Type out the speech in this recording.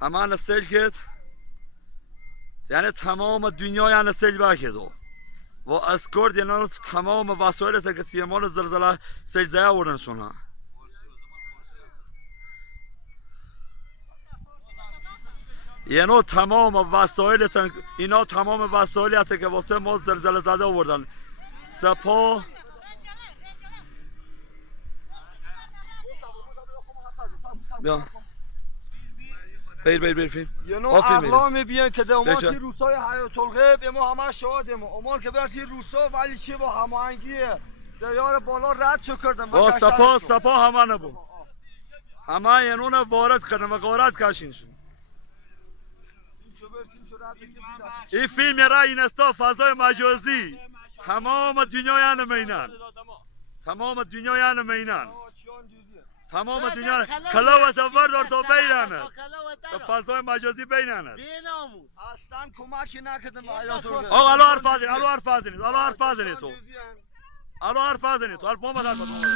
همه نسل کرد یعنی تمام دنیا نسل باکد و از کرد یعنی تمام وسایل که سیمان زلزله سجزه آوردن شونا یعنی تمام وسایل اینا تمام وسایلی هست که واسه ما زلزله زده آوردن سپاه بیا بیر فیلم یعنی اقلا میبین که امان تی روسای حیات الغیب اما همه شهادیم امان که برای تی روسا ولی چی با هماهنگیه دیار بالا رد شو کردم و سپاه همه نبود همه یعنی وارد کردن و غارت کشینشون این فیلم را این استا فضای مجازی تمام دنیا یعنی مینن تمام دنیا یعنی مینن تمام دنیا کلاوت وردار تو بینانه فضای مجازی بینانه اصلا کمکی نکردم آقا الو حرف بزنید الو حرف بزنید الو حرف بزنید تو الو حرف بزنید تو حرف محمد حرف بزنید